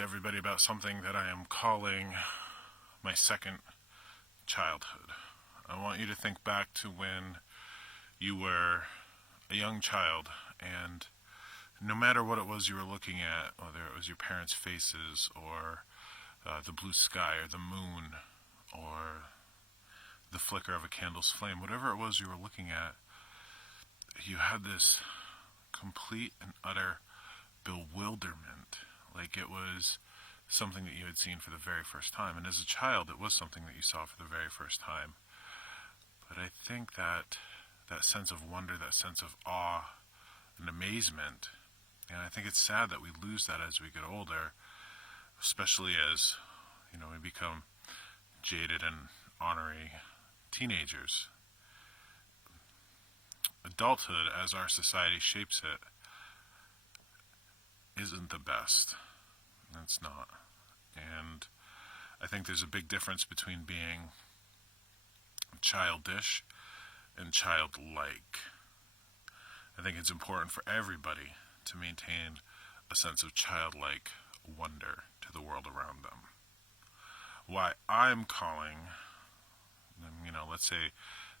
to everybody about something that I am calling my second childhood. I want you to think back to when you were a young child, and no matter what it was you were looking at, whether it was your parents' faces or the blue sky or the moon or the flicker of a candle's flame, whatever it was you were looking at, you had this complete and utter bewilderment, like it was something that you had seen for the very first time. And as a child, it was something that you saw for the very first time. But I think that sense of wonder, that sense of awe and amazement, and I think it's sad that we lose that as we get older, especially as, we become jaded and ornery teenagers. Adulthood, as our society shapes it, isn't the best. It's not. And I think there's a big difference between being childish and childlike. I think it's important for everybody to maintain a sense of childlike wonder to the world around them. Why I'm calling, let's say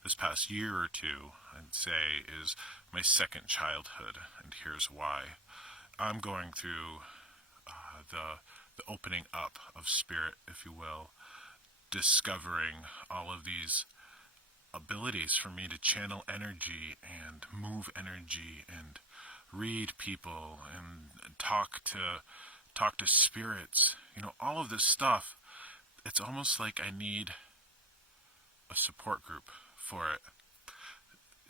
this past year or two, I'd say is my second childhood, and here's why. I'm going through the opening up of spirit, if you will, discovering all of these abilities for me to channel energy and move energy and read people and talk to spirits. All of this stuff, it's almost like I need a support group for it.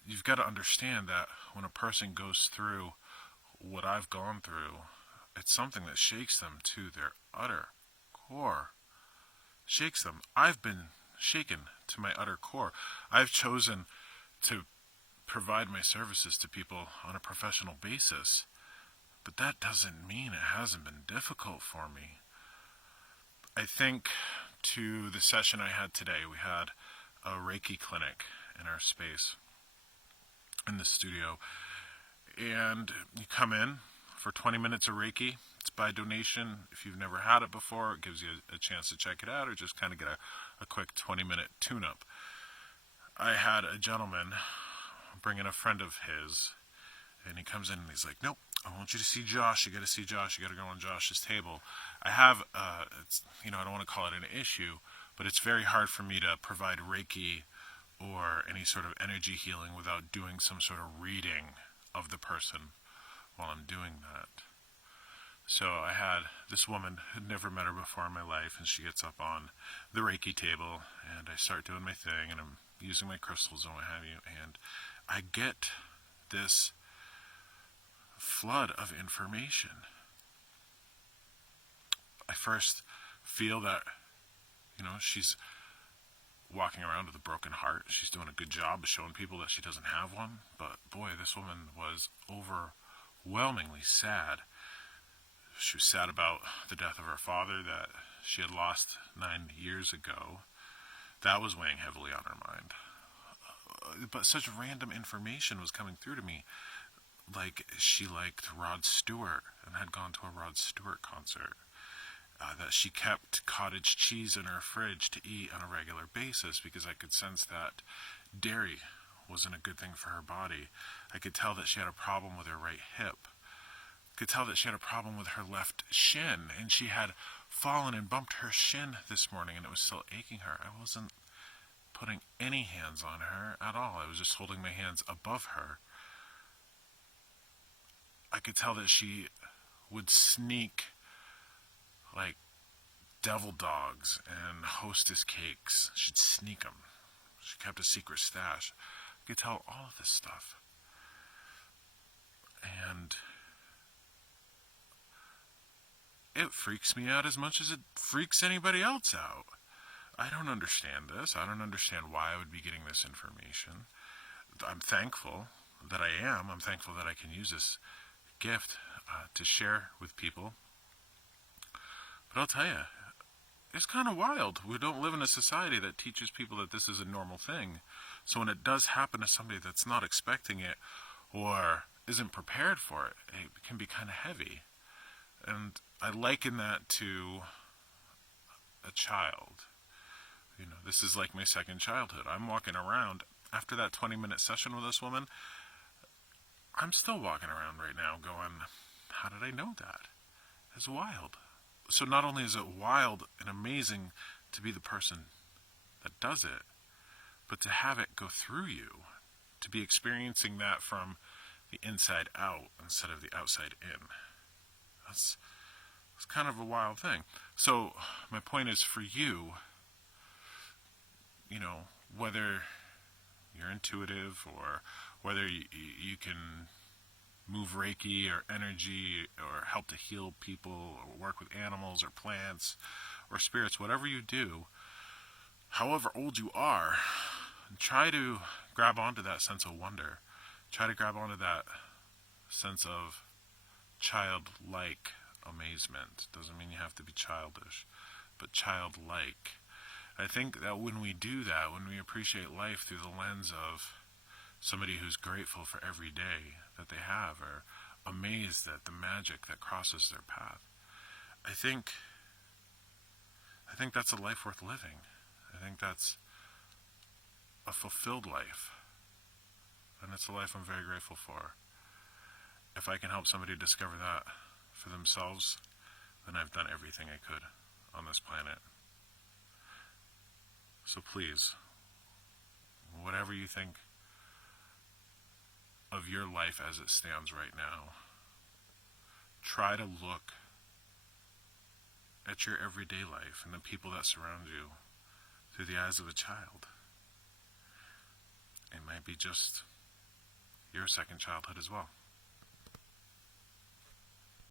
You've got to understand that when a person goes through what I've gone through, it's something that shakes them to their utter core. Shakes them. I've been shaken to my utter core. I've chosen to provide my services to people on a professional basis, but that doesn't mean it hasn't been difficult for me. I think to the session I had today, we had a Reiki clinic in our space, in the studio, and you come in for 20 minutes of Reiki. It's by donation. If you've never had it before, it gives you a chance to check it out or just kind of get a quick 20-minute tune-up. I had a gentleman bring in a friend of his, and he comes in and he's like, nope, I want you to see Josh. You got to see Josh. You got to go on Josh's table. I have, I don't want to call it an issue, but it's very hard for me to provide Reiki or any sort of energy healing without doing some sort of reading of the person while I'm doing that. So I had this woman who'd never met her before in my life, and she gets up on the Reiki table, and I start doing my thing, and I'm using my crystals and what have you, and I get this flood of information. I first feel that, she's walking around with a broken heart. She's doing a good job of showing people that she doesn't have one, but boy, this woman was overwhelmingly sad. She was sad about the death of her father that she had lost 9 years ago. That was weighing heavily on her mind. But such random information was coming through to me. Like, she liked Rod Stewart and had gone to a Rod Stewart concert. That she kept cottage cheese in her fridge to eat on a regular basis because I could sense that dairy wasn't a good thing for her body. I could tell that she had a problem with her right hip. Could tell that she had a problem with her left shin, and she had fallen and bumped her shin this morning, and it was still aching her. I wasn't putting any hands on her at all. I was just holding my hands above her. I could tell that she would sneak like devil dogs and hostess cakes. She'd sneak them. She kept a secret stash. I could tell all of this stuff. And it freaks me out as much as it freaks anybody else out. I don't understand this. I don't understand why I would be getting this information. I'm thankful that I am. I'm thankful that I can use this gift to share with people. But I'll tell you, it's kind of wild. We don't live in a society that teaches people that this is a normal thing. So when it does happen to somebody that's not expecting it or isn't prepared for it, it can be kind of heavy. And I liken that to a child. This is like my second childhood. I'm walking around after that 20-minute session with this woman. I'm still walking around right now going, how did I know that? It's wild. So not only is it wild and amazing to be the person that does it, but to have it go through you, to be experiencing that from the inside out instead of the outside in. That's kind of a wild thing. So my point is for you, whether you're intuitive or whether you can move Reiki or energy or help to heal people or work with animals or plants or spirits, whatever you do, however old you are, try to grab onto that sense of wonder. Try to grab onto that sense of childlike amazement. Doesn't mean you have to be childish, but childlike. I think that when we do that, when we appreciate life through the lens of somebody who's grateful for every day that they have, or amazed at the magic that crosses their path, I think that's a life worth living. I think that's a fulfilled life. And it's a life I'm very grateful for. If I can help somebody discover that for themselves, then I've done everything I could on this planet. So please, whatever you think of your life as it stands right now, try to look at your everyday life and the people that surround you through the eyes of a child. It might be just your second childhood as well.